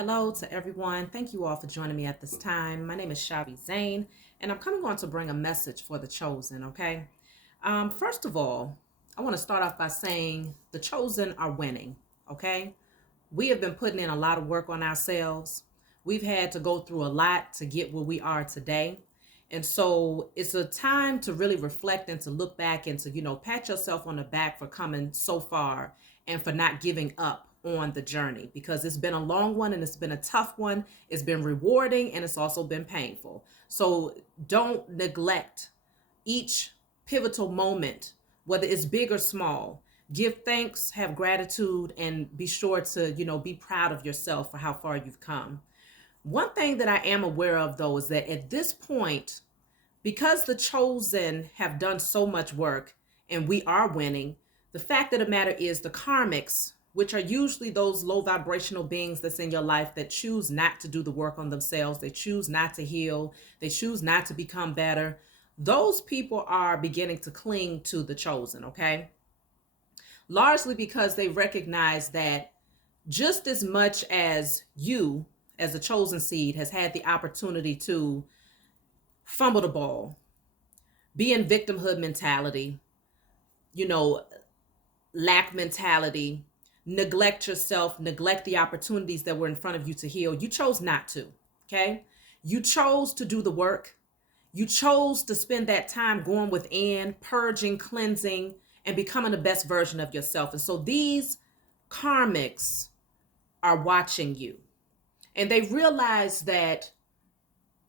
Hello to everyone. Thank you all for joining me at this time. My name is Shavi Zane, and I'm coming on to bring a message for the chosen, okay? First of all, I want to start off by saying the chosen are winning, okay? We have been putting in a lot of work on ourselves. We've had to go through a lot to get where we are today. And so it's a time to really reflect and to look back and to, pat yourself on the back for coming so far and for not giving up on the journey because it's been a long one and it's been a tough one. It's been rewarding and it's also been painful. So don't neglect each pivotal moment, whether it's big or small. Give thanks, have gratitude, and be sure to, be proud of yourself for how far you've come. One thing that I am aware of, though, is that at this point, because the chosen have done so much work and we are winning, the fact of the matter is the karmics, which are usually those low vibrational beings that's in your life that choose not to do the work on themselves, they choose not to heal, they choose not to become better, those people are beginning to cling to the chosen, okay? Largely because they recognize that just as much as you, as a chosen seed, has had the opportunity to fumble the ball, be in victimhood mentality, you know, lack mentality, neglect yourself, neglect the opportunities that were in front of you to heal. You chose not to, okay? You chose to do the work. You chose to spend that time going within, purging, cleansing, and becoming the best version of yourself. And so these karmics are watching you. And they realize that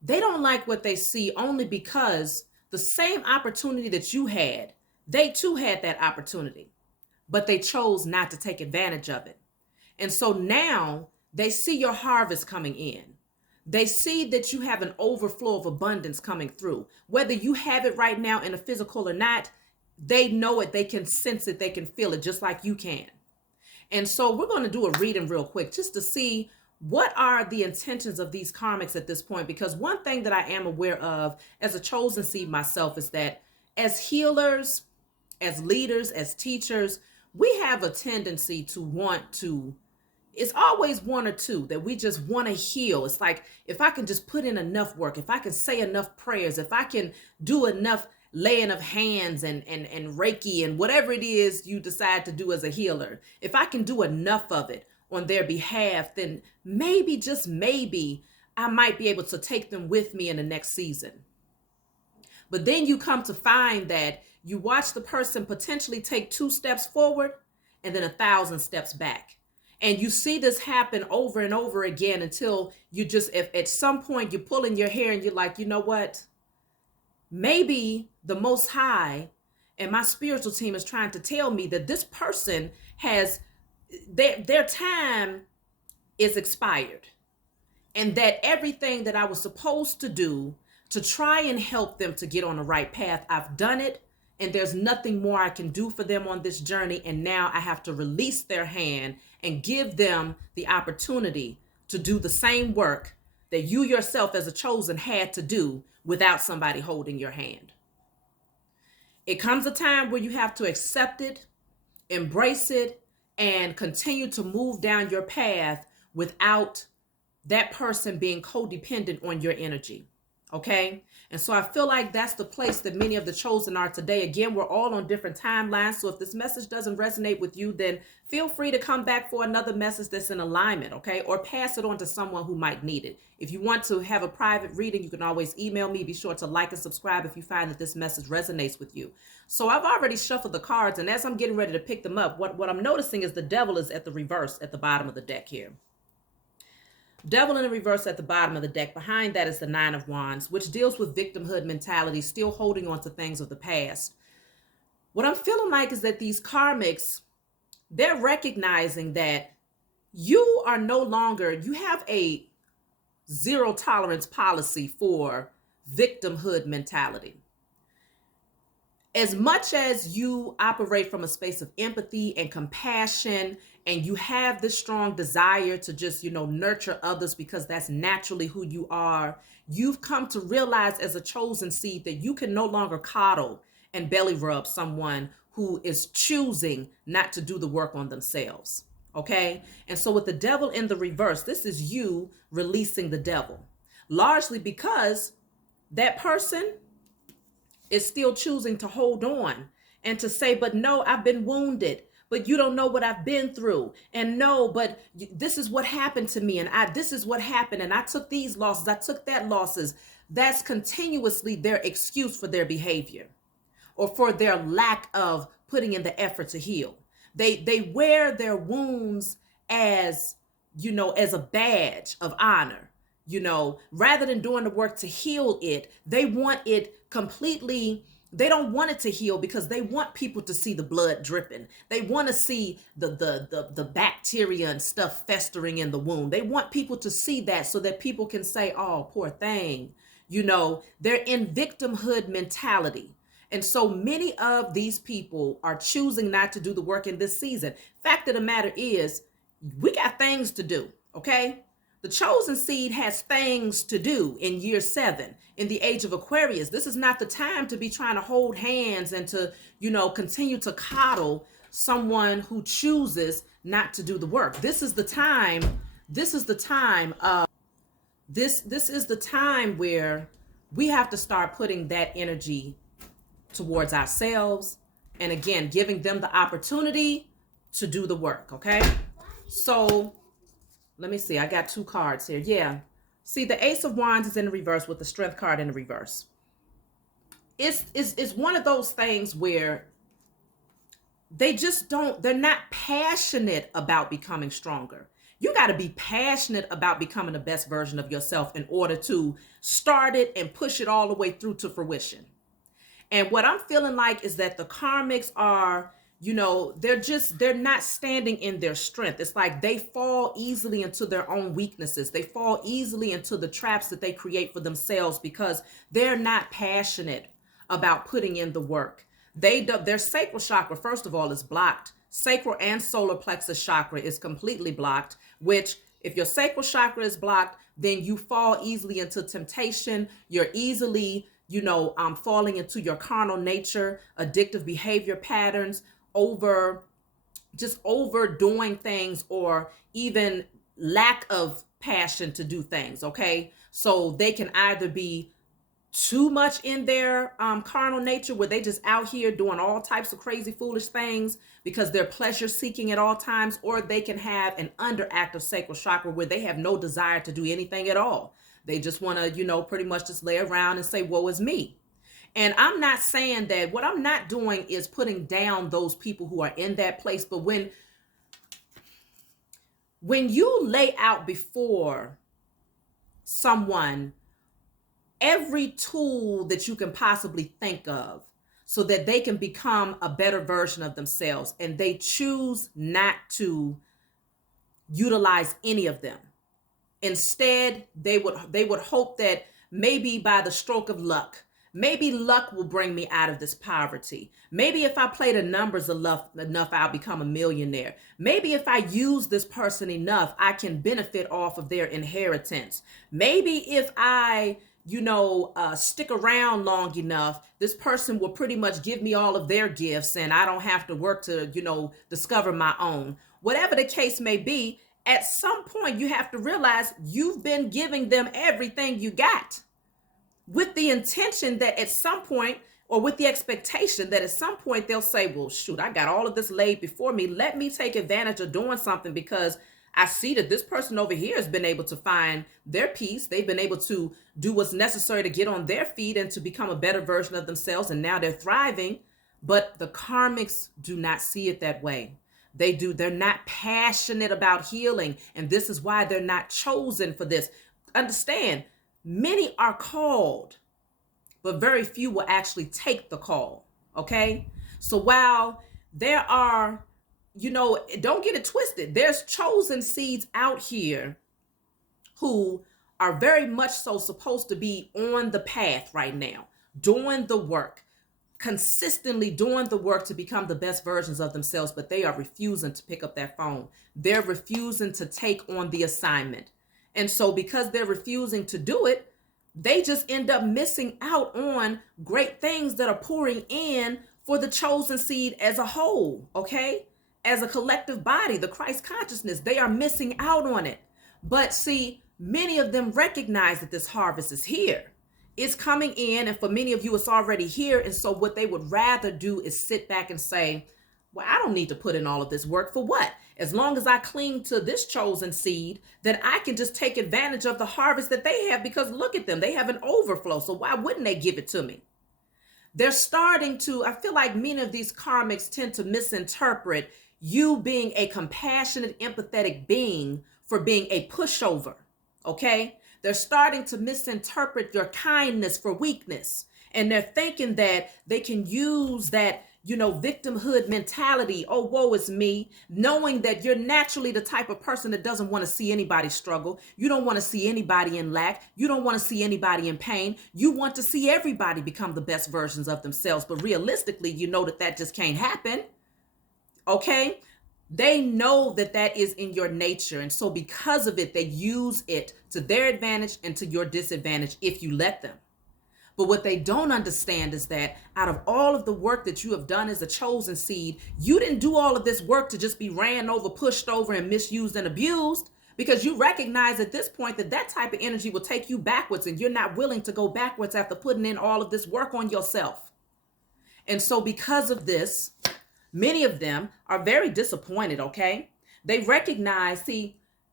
they don't like what they see only because the same opportunity that you had, they too had that opportunity, but they chose not to take advantage of it. And so now they see your harvest coming in. They see that you have an overflow of abundance coming through. Whether you have it right now in a physical or not, they know it, they can sense it, they can feel it just like you can. And so we're going to do a reading real quick just to see what are the intentions of these karmics at this point. Because one thing that I am aware of as a chosen seed myself is that as healers, as leaders, as teachers, we have a tendency to want to, it's always one or two that we just want to heal. It's like, if I can just put in enough work, if I can say enough prayers, if I can do enough laying of hands and Reiki and whatever it is you decide to do as a healer, if I can do enough of it on their behalf, then maybe, just maybe, I might be able to take them with me in the next season. But then you come to find that you watch the person potentially take 2 steps forward and then 1,000 steps back. And you see this happen over and over again until you just, if at some point you're pulling your hair and you're like, you know what? Maybe the Most High and my spiritual team is trying to tell me that this person has, their time is expired. And that everything that I was supposed to do to try and help them to get on the right path, I've done it. And there's nothing more I can do for them on this journey. And now I have to release their hand and give them the opportunity to do the same work that you yourself as a chosen had to do without somebody holding your hand. It comes a time where you have to accept it, embrace it, and continue to move down your path without that person being codependent on your energy. Okay. And so I feel like that's the place that many of the chosen are today. Again, we're all on different timelines. So if this message doesn't resonate with you, then feel free to come back for another message that's in alignment. Okay. Or pass it on to someone who might need it. If you want to have a private reading, you can always email me. Be sure to like and subscribe if you find that this message resonates with you. So I've already shuffled the cards. And as I'm getting ready to pick them up, what I'm noticing is the devil is at the reverse at the bottom of the deck here. Devil in the reverse at the bottom of the deck. Behind that is the Nine of Wands, which deals with victimhood mentality, still holding on to things of the past. What I'm feeling like is that these karmics, they're recognizing that you are no longer, you have a zero tolerance policy for victimhood mentality. As much as you operate from a space of empathy and compassion, and you have this strong desire to just, nurture others because that's naturally who you are, you've come to realize as a chosen seed that you can no longer coddle and belly rub someone who is choosing not to do the work on themselves. Okay. And so with the devil in the reverse, this is you releasing the devil, largely because that person is still choosing to hold on and to say, but no, I've been wounded, but you don't know what I've been through. And no, but this is what happened to me. And this is what happened. And I took these losses. I took that losses. That's continuously their excuse for their behavior or for their lack of putting in the effort to heal. They wear their wounds as, as a badge of honor. Rather than doing the work to heal it, they want it completely. They don't want it to heal because they want people to see the blood dripping. They want to see the bacteria and stuff festering in the wound. They want people to see that so that people can say, oh, poor thing. They're in victimhood mentality. And so many of these people are choosing not to do the work in this season. Fact of the matter is, we got things to do, okay? The chosen seed has things to do in year 7, in the age of Aquarius. This is not the time to be trying to hold hands and to, continue to coddle someone who chooses not to do the work. This is the time where we have to start putting that energy towards ourselves, and again, giving them the opportunity to do the work. Okay. So let me see. I got 2 cards here. Yeah. See, the Ace of Wands is in the reverse with the Strength card in the reverse. It's one of those things where they're not passionate about becoming stronger. You got to be passionate about becoming the best version of yourself in order to start it and push it all the way through to fruition. And what I'm feeling like is that the Karmics are, they're not standing in their strength. It's like they fall easily into their own weaknesses. They fall easily into the traps that they create for themselves because they're not passionate about putting in the work. Their sacral chakra, first of all, is blocked. Sacral and solar plexus chakra is completely blocked, which if your sacral chakra is blocked, then you fall easily into temptation. You're easily falling into your carnal nature, addictive behavior patterns, overdoing things, or even lack of passion to do things. Okay. So they can either be too much in their carnal nature where they just out here doing all types of crazy, foolish things because they're pleasure seeking at all times, or they can have an underactive sacral chakra where they have no desire to do anything at all. They just want to, pretty much just lay around and say, woe is me. And I'm not saying that. What I'm not doing is putting down those people who are in that place. But when you lay out before someone every tool that you can possibly think of so that they can become a better version of themselves, and they choose not to utilize any of them. Instead, they would hope that maybe by the stroke of luck, maybe luck will bring me out of this poverty. Maybe if I play the numbers enough, I'll become a millionaire. Maybe if I use this person enough, I can benefit off of their inheritance. Maybe if I, stick around long enough, this person will pretty much give me all of their gifts and I don't have to work to, discover my own. Whatever the case may be, at some point you have to realize you've been giving them everything you got, with the intention that at some point, or with the expectation that at some point they'll say, well, shoot, I got all of this laid before me. Let me take advantage of doing something because I see that this person over here has been able to find their peace. They've been able to do what's necessary to get on their feet and to become a better version of themselves. And now they're thriving. But the Karmics do not see it that way. They're not passionate about healing. And this is why they're not chosen for this. Understand, many are called, but very few will actually take the call. Okay. So while there are, don't get it twisted, there's chosen seeds out here who are very much so supposed to be on the path right now, doing the work, consistently doing the work to become the best versions of themselves, but they are refusing to pick up that phone. They're refusing to take on the assignment. And so because they're refusing to do it, they just end up missing out on great things that are pouring in for the chosen seed as a whole. Okay. as a collective body, the Christ consciousness, they are missing out on it. But see, many of them recognize that this harvest is here. It's coming in, and for many of you, it's already here. And so what they would rather do is sit back and say, well, I don't need to put in all of this work for what? As long as I cling to this chosen seed, then I can just take advantage of the harvest that they have, because look at them, they have an overflow. So why wouldn't they give it to me? They're starting to, I feel like many of these karmics tend to misinterpret you being a compassionate, empathetic being for being a pushover, okay? They're starting to misinterpret your kindness for weakness. And they're thinking that they can use that, victimhood mentality. Oh, woe is me. Knowing that you're naturally the type of person that doesn't want to see anybody struggle. You don't want to see anybody in lack. You don't want to see anybody in pain. You want to see everybody become the best versions of themselves. But realistically, you know that just can't happen. Okay? They know that is in your nature. And so because of it, they use it to their advantage and to your disadvantage if you let them. But what they don't understand is that out of all of the work that you have done as a chosen seed, you didn't do all of this work to just be ran over, pushed over, and misused and abused, because you recognize at this point that type of energy will take you backwards, and you're not willing to go backwards after putting in all of this work on yourself. And so because of this, many of them are very disappointed, okay? They recognize,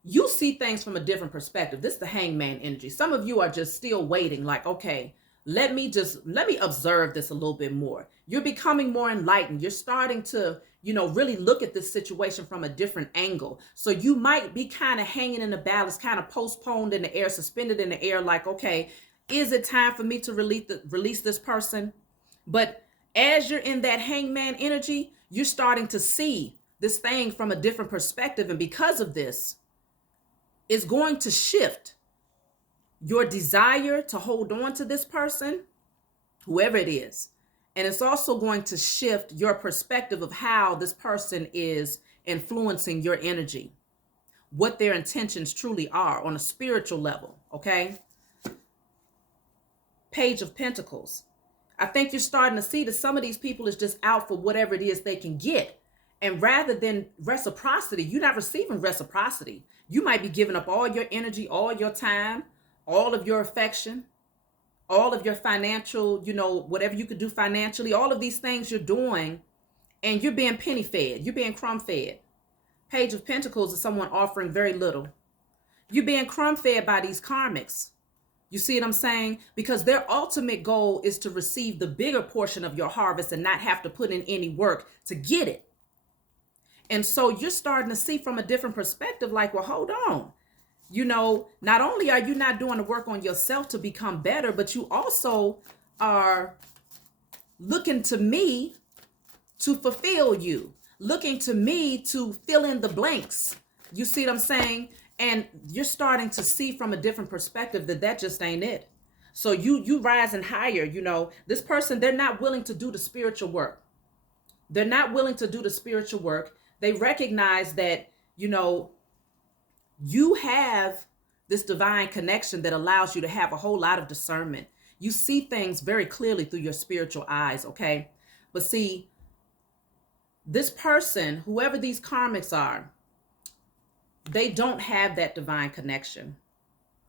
you see things from a different perspective. This is the hangman energy. Some of you are just still waiting, like, okay, let me observe this a little bit more. You're becoming more enlightened. You're starting to, really look at this situation from a different angle. So you might be kind of hanging in the balance, kind of postponed in the air, suspended in the air, like, okay, is it time for me to release this person? But as you're in that hangman energy, you're starting to see this thing from a different perspective. And because of this, it's going to shift your desire to hold on to this person, whoever it is. And it's also going to shift your perspective of how this person is influencing your energy, what their intentions truly are on a spiritual level, okay? Page of Pentacles. I think you're starting to see that some of these people is just out for whatever it is they can get. And rather than reciprocity, you're not receiving reciprocity. You might be giving up all your energy, all your time, all of your affection, all of your financial, whatever you could do financially, all of these things you're doing, and you're being penny fed. You're being crumb fed. Page of Pentacles is someone offering very little. You're being crumb fed by these karmics. You see what I'm saying? Because their ultimate goal is to receive the bigger portion of your harvest and not have to put in any work to get it. And so you're starting to see from a different perspective, like, well, hold on. Not only are you not doing the work on yourself to become better, but you also are looking to me to fulfill you, looking to me to fill in the blanks. You see what I'm saying? And you're starting to see from a different perspective that just ain't it. So you rising higher, this person, they're not willing to do the spiritual work. They're not willing to do the spiritual work. They recognize that, you have this divine connection that allows you to have a whole lot of discernment. You see things very clearly through your spiritual eyes, okay? But see, this person, whoever these karmics are, they don't have that divine connection,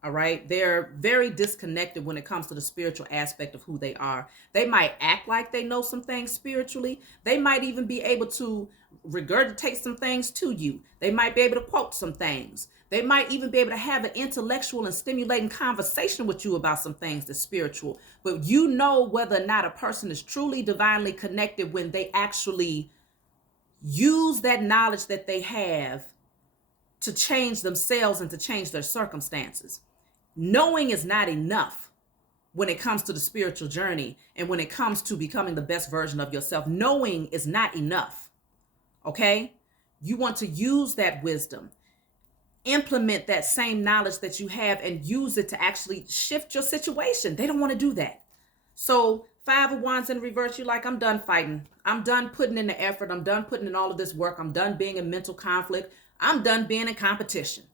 all right? They're very disconnected when it comes to the spiritual aspect of who they are. They might act like they know some things spiritually. They might even be able to regurgitate some things to you. They might be able to quote some things. They might even be able to have an intellectual and stimulating conversation with you about some things that's spiritual. But you know whether or not a person is truly divinely connected when they actually use that knowledge that they have to change themselves and to change their circumstances. Knowing is not enough when it comes to the spiritual journey and when it comes to becoming the best version of yourself. Knowing is not enough, okay? You want to use that wisdom, implement that same knowledge that you have and use it to actually shift your situation. They don't want to do that. So 5 of Wands in reverse, you're like, I'm done fighting. I'm done putting in the effort. I'm done putting in all of this work. I'm done being in mental conflict. I'm done being in competition.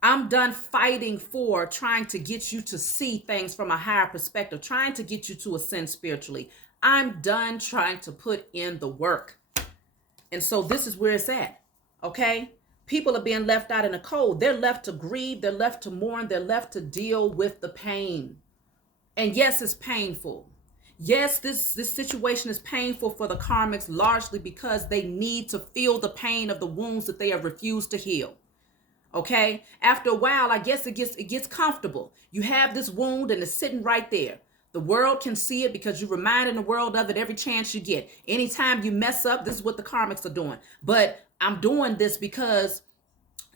I'm done fighting for trying to get you to see things from a higher perspective, trying to get you to ascend spiritually. I'm done trying to put in the work. And so this is where it's at. Okay? People are being left out in the cold. They're left to grieve. They're left to mourn. They're left to deal with the pain. And yes, it's painful. Yes, this situation is painful for the karmics, largely because they need to feel the pain of the wounds that they have refused to heal. Okay? After a while, I guess it gets comfortable. You have this wound and it's sitting right there. The world can see it because you're reminding the world of it every chance you get. Anytime you mess up, this is what the karmics are doing. But I'm doing this because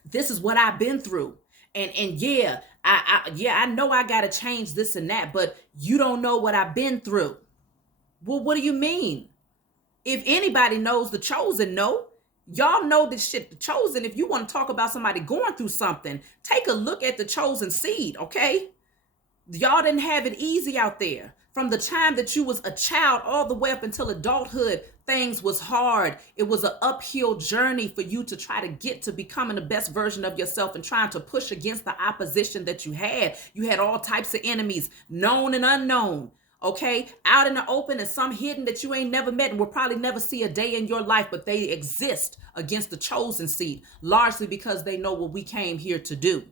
this is what I've been through. And yeah, I know I gotta change this and that, but you don't know what I've been through. Well, what do you mean? If anybody knows, the chosen know. Y'all know this shit, the chosen. If you want to talk about somebody going through something, take a look at the chosen seed, okay? Y'all didn't have it easy out there. From the time that you was a child all the way up until adulthood, things was hard. It was an uphill journey for you to try to get to becoming the best version of yourself and trying to push against the opposition that you had. You had all types of enemies, known and unknown, okay? Out in the open and some hidden that you ain't never met and will probably never see a day in your life, but they exist against the chosen seed, largely because they know what we came here to do.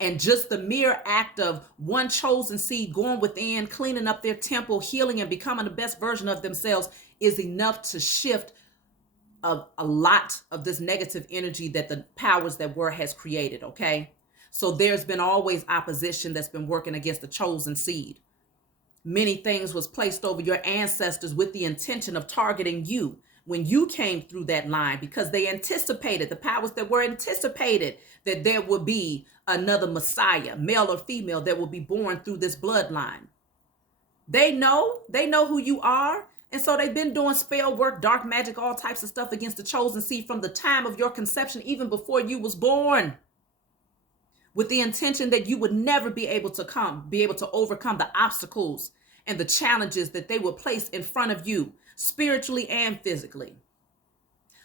And just the mere act of one chosen seed going within, cleaning up their temple, healing and becoming the best version of themselves is enough to shift a lot of this negative energy that the powers that were has created, okay? So there's been always opposition that's been working against the chosen seed. Many things was placed over your ancestors with the intention of targeting you when you came through that line, because they anticipated, the powers that were anticipated, that there would be another Messiah, male or female, that will be born through this bloodline. They know who you are. And so they've been doing spell work, dark magic, all types of stuff against the chosen seed from the time of your conception, even before you was born, with the intention that you would never be able to overcome the obstacles and the challenges that they would place in front of you, spiritually and physically.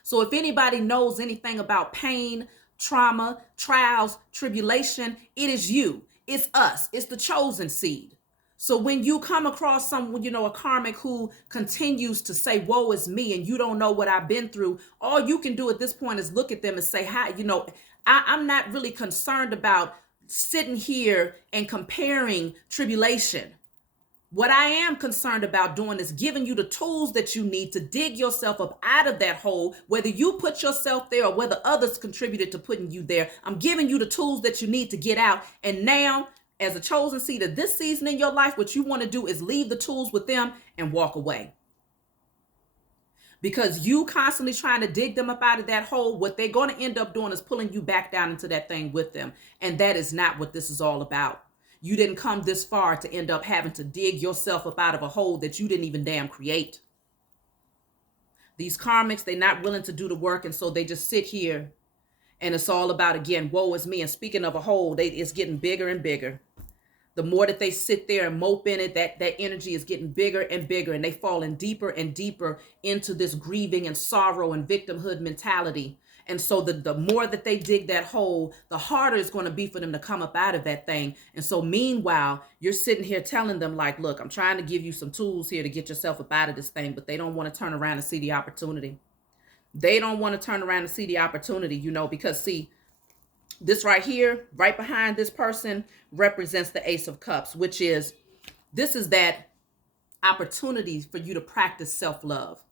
So if anybody knows anything about pain, trauma, trials, tribulation, it is you. It's us. It's the chosen seed. So when you come across someone, a karmic who continues to say, woe is me, and you don't know what I've been through, all you can do at this point is look at them and say, hi, I'm not really concerned about sitting here and comparing tribulation. What I am concerned about doing is giving you the tools that you need to dig yourself up out of that hole, whether you put yourself there or whether others contributed to putting you there. I'm giving you the tools that you need to get out. And now, as a chosen seed of this season in your life, what you want to do is leave the tools with them and walk away. Because you constantly trying to dig them up out of that hole, what they're going to end up doing is pulling you back down into that thing with them. And that is not what this is all about. You didn't come this far to end up having to dig yourself up out of a hole that you didn't even damn create. These karmics, they're not willing to do the work, and so they just sit here, and it's all about, again, woe is me. And speaking of a hole, it's getting bigger and bigger. The more that they sit there and mope in it, that energy is getting bigger and bigger, and they falling deeper and deeper into this grieving and sorrow and victimhood mentality. And so the more that they dig that hole, the harder it's going to be for them to come up out of that thing. And so meanwhile, you're sitting here telling them like, look, I'm trying to give you some tools here to get yourself up out of this thing, but they don't want to turn around and see the opportunity. They don't want to turn around and see the opportunity, because see, this right here, right behind this person represents the Ace of Cups, which is, this is that opportunity for you to practice self-love.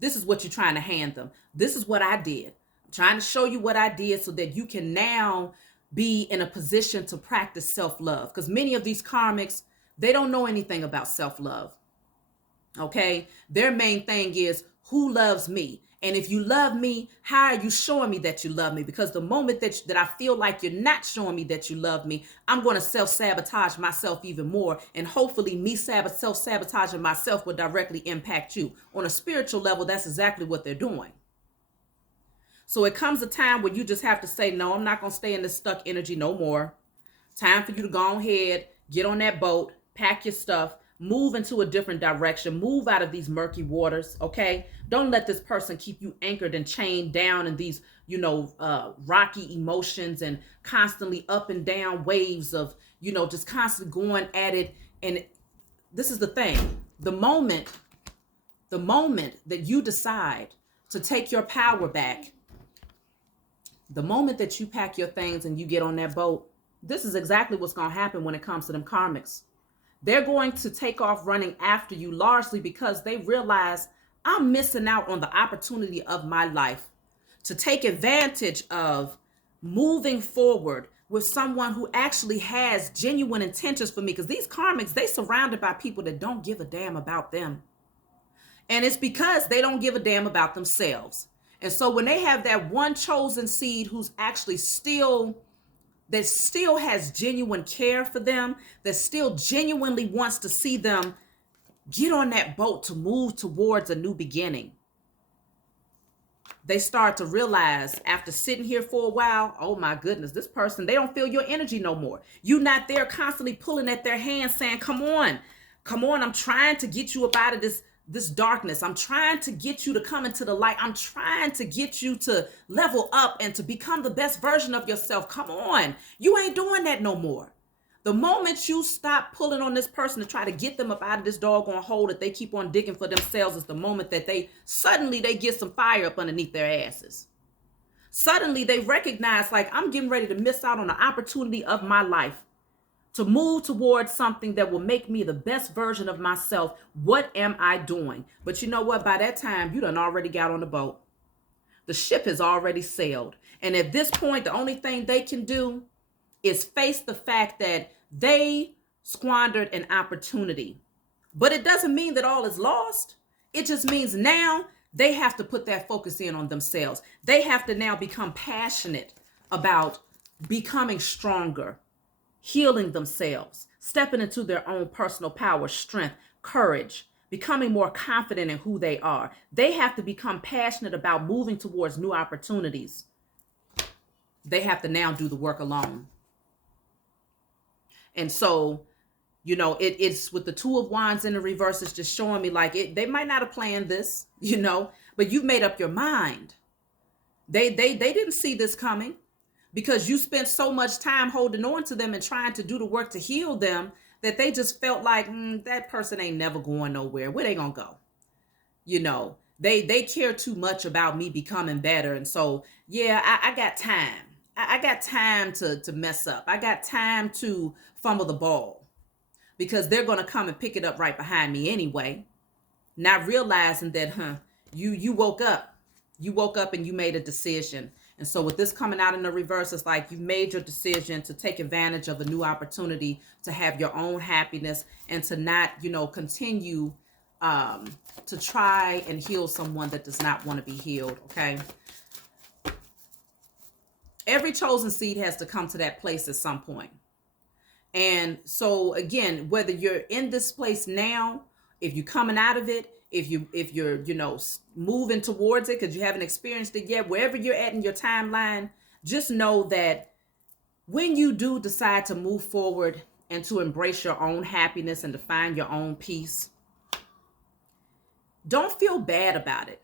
This is what you're trying to hand them. This is what I did. Trying to show you what I did so that you can now be in a position to practice self-love. Because many of these karmics, they don't know anything about self-love. Okay? Their main thing is, who loves me? And if you love me, how are you showing me that you love me? Because the moment that I feel like you're not showing me that you love me, I'm going to self-sabotage myself even more. And hopefully me self-sabotaging myself will directly impact you. On a spiritual level, that's exactly what they're doing. So it comes a time where you just have to say, no, I'm not going to stay in this stuck energy no more. Time for you to go ahead, get on that boat, pack your stuff, move into a different direction, move out of these murky waters, okay? Don't let this person keep you anchored and chained down in these, rocky emotions and constantly up and down waves of, just constantly going at it. And this is the thing. The moment that you decide to take your power back. The moment that you pack your things and you get on that boat, this is exactly what's going to happen when it comes to them karmics. They're going to take off running after you largely because they realize I'm missing out on the opportunity of my life to take advantage of moving forward with someone who actually has genuine intentions for me. Because these karmics, they surrounded by people that don't give a damn about them. And it's because they don't give a damn about themselves. And so when they have that one chosen seed who's actually that still has genuine care for them, that still genuinely wants to see them get on that boat to move towards a new beginning, they start to realize after sitting here for a while, oh my goodness, this person, they don't feel your energy no more. You're not there constantly pulling at their hands saying, come on, I'm trying to get you up out of this darkness. I'm trying to get you to come into the light. I'm trying to get you to level up and to become the best version of yourself. Come on. You ain't doing that no more. The moment you stop pulling on this person to try to get them up out of this doggone hole that they keep on digging for themselves is the moment that they get some fire up underneath their asses. Suddenly they recognize, like, I'm getting ready to miss out on the opportunity of my life to move towards something that will make me the best version of myself. What am I doing? But you know what? By that time, you done already got on the boat. The ship has already sailed. And at this point, the only thing they can do is face the fact that they squandered an opportunity. But it doesn't mean that all is lost. It just means now they have to put that focus in on themselves. They have to now become passionate about becoming stronger, healing themselves, stepping into their own personal power, strength, courage, becoming more confident in who they are. They have to become passionate about moving towards new opportunities. They have to now do the work alone. And so, you know, it's with the Two of Wands in the reverse, it's just showing me like they might not have planned this, you know, but you've made up your mind. They didn't see this coming because you spent so much time holding on to them and trying to do the work to heal them that they just felt like that person ain't never going nowhere. Where they gonna go? You know, they care too much about me becoming better. And so, yeah, I got time. I got time to mess up. I got time to fumble the ball because they're going to come and pick it up right behind me anyway. Not realizing that, you woke up. You woke up and you made a decision. And so with this coming out in the reverse, it's like you made your decision to take advantage of a new opportunity to have your own happiness and to not, continue to try and heal someone that does not want to be healed. Okay. Every chosen seed has to come to that place at some point. And so again, whether you're in this place now, if you're coming out of it, if you're moving towards it because you haven't experienced it yet, wherever you're at in your timeline, just know that when you do decide to move forward and to embrace your own happiness and to find your own peace, don't feel bad about it.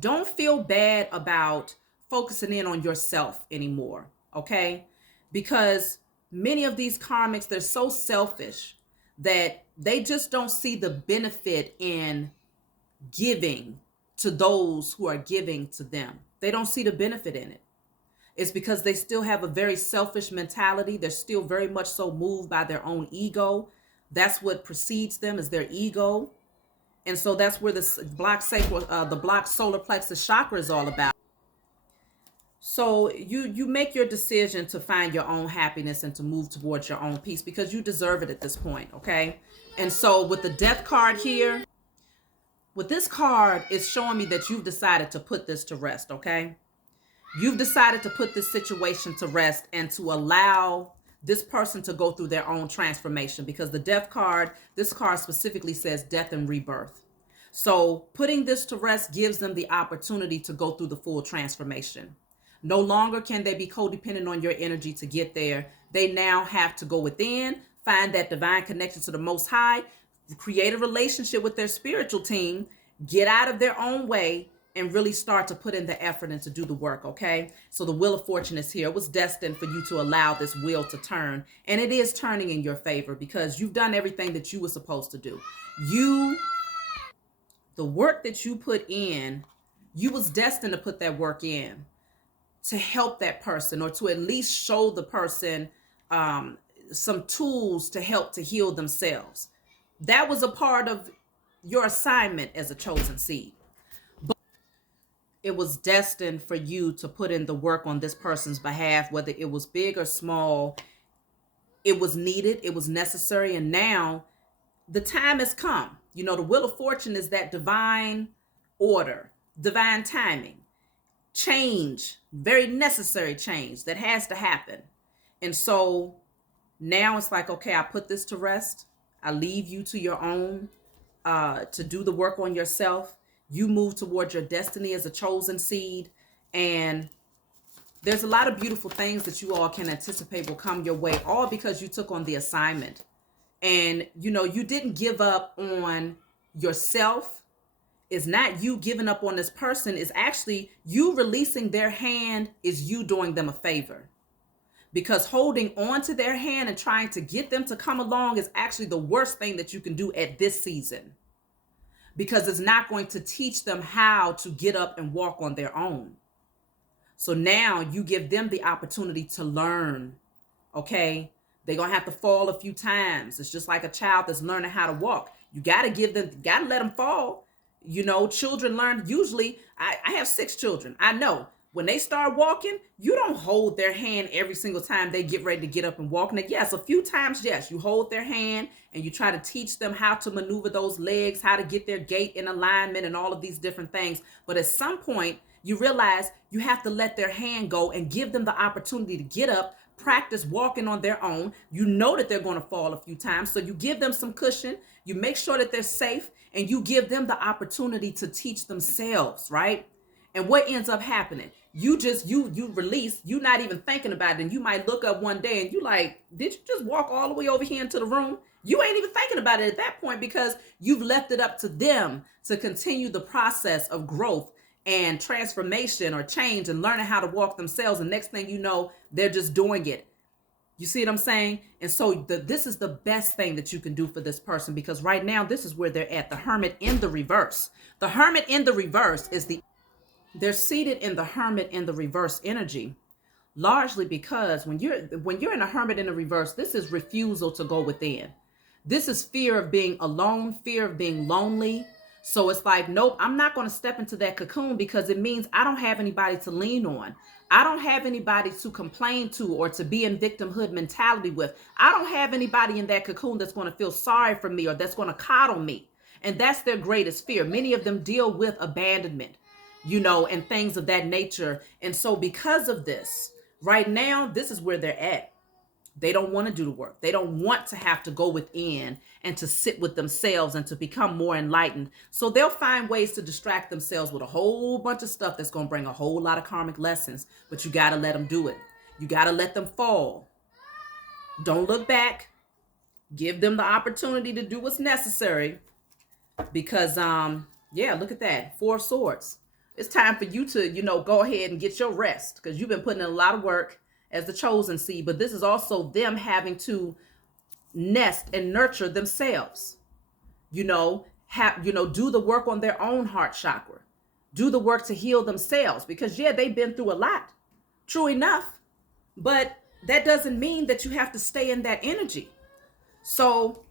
Don't feel bad about focusing in on yourself anymore, okay? Because many of these karmics, they're so selfish that they just don't see the benefit in giving to those who are giving to them. They don't see the benefit in it. It's because they still have a very selfish mentality. They're still very much so moved by their own ego. That's what precedes them, is their ego. And so that's where the block solar plexus chakra is all about. So you make your decision to find your own happiness and to move towards your own peace because you deserve it at this point, okay? And so with the death card here, with this card, it's showing me that you've decided to put this to rest, okay? You've decided to put this situation to rest and to allow this person to go through their own transformation because the death card, this card specifically says death and rebirth. So putting this to rest gives them the opportunity to go through the full transformation. No longer can they be codependent on your energy to get there. They now have to go within, find that divine connection to the Most High, create a relationship with their spiritual team, get out of their own way, and really start to put in the effort and to do the work, okay? So the Wheel of Fortune is here. It was destined for you to allow this wheel to turn, and it is turning in your favor because you've done everything that you were supposed to do. The work that you put in, You was destined to put that work in to help that person, or to at least show the person some tools to help to heal themselves. That was a part of your assignment as a chosen seed. But it was destined for you to put in the work on this person's behalf, whether it was big or small. It was needed, it was necessary, and now the time has come. You know, the wheel of fortune is that divine order, divine timing, change, very necessary change that has to happen. And so now it's like, okay, I put this to rest. I leave you to your own, to do the work on yourself. You move towards your destiny as a chosen seed. And there's a lot of beautiful things that you all can anticipate will come your way, all because you took on the assignment. And, you know, you didn't give up on yourself. It's not you giving up on this person. It's actually you releasing their hand, is you doing them a favor. Because holding on to their hand and trying to get them to come along is actually the worst thing that you can do at this season. Because it's not going to teach them how to get up and walk on their own. So now you give them the opportunity to learn, okay? They're going to have to fall a few times. It's just like a child that's learning how to walk. You got to give them, got to let them fall. You know, children learn, usually, I have 6 children. I know when they start walking, you don't hold their hand every single time they get ready to get up and walk. Now, yes, a few times, yes, you hold their hand and you try to teach them how to maneuver those legs, how to get their gait in alignment and all of these different things. But at some point, you realize you have to let their hand go and give them the opportunity to get up, practice walking on their own. You know that they're going to fall a few times. So you give them some cushion. You make sure that they're safe, and you give them the opportunity to teach themselves, right? And what ends up happening? You release, you not even thinking about it. And you might look up one day and you like, did you just walk all the way over here into the room? You ain't even thinking about it at that point, because you've left it up to them to continue the process of growth and transformation or change and learning how to walk themselves. And next thing you know, they're just doing it. You see what I'm saying? And so this is the best thing that you can do for this person, because right now, this is where they're at. The Hermit in the reverse. The Hermit in the reverse is they're seated in the Hermit in the reverse energy, largely because when you're in a Hermit in the reverse, this is refusal to go within. This is fear of being alone, fear of being lonely. So it's like, nope, I'm not going to step into that cocoon, because it means I don't have anybody to lean on. I don't have anybody to complain to or to be in victimhood mentality with. I don't have anybody in that cocoon that's going to feel sorry for me or that's going to coddle me. And that's their greatest fear. Many of them deal with abandonment, you know, and things of that nature. And so because of this, right now, this is where they're at. They don't want to do the work. They don't want to have to go within and to sit with themselves and to become more enlightened. So they'll find ways to distract themselves with a whole bunch of stuff that's going to bring a whole lot of karmic lessons. But you got to let them do it. You got to let them fall. Don't look back. Give them the opportunity to do what's necessary. Because, yeah, look at that. 4 of Swords. It's time for you to, you know, go ahead and get your rest, because you've been putting in a lot of work as the chosen seed. But this is also them having to nest and nurture themselves, you know, do the work on their own heart chakra, do the work to heal themselves, because yeah, they've been through a lot, true enough, but that doesn't mean that you have to stay in that energy. So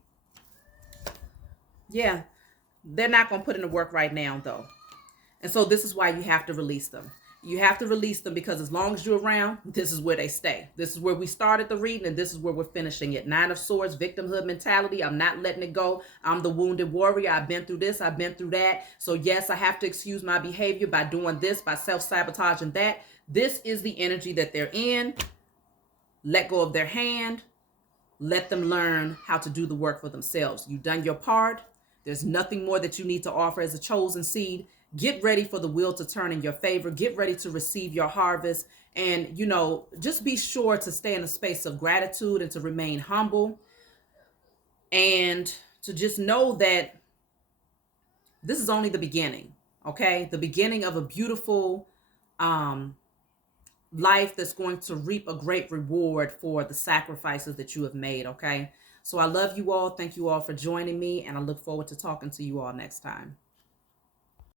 yeah, they're not going to put in the work right now though. And so this is why you have to release them. You have to release them, because as long as you're around, this is where they stay. This is where we started the reading, and this is where we're finishing it. 9 of Swords, victimhood mentality. I'm not letting it go. I'm the wounded warrior. I've been through this. I've been through that. So yes, I have to excuse my behavior by doing this, by self-sabotaging that. This is the energy that they're in. Let go of their hand. Let them learn how to do the work for themselves. You've done your part. There's nothing more that you need to offer as a chosen seed. Get ready for the wheel to turn in your favor. Get ready to receive your harvest. And, you know, just be sure to stay in a space of gratitude and to remain humble. And to just know that this is only the beginning, okay? The beginning of a beautiful life that's going to reap a great reward for the sacrifices that you have made, okay? So I love you all. Thank you all for joining me, and I look forward to talking to you all next time.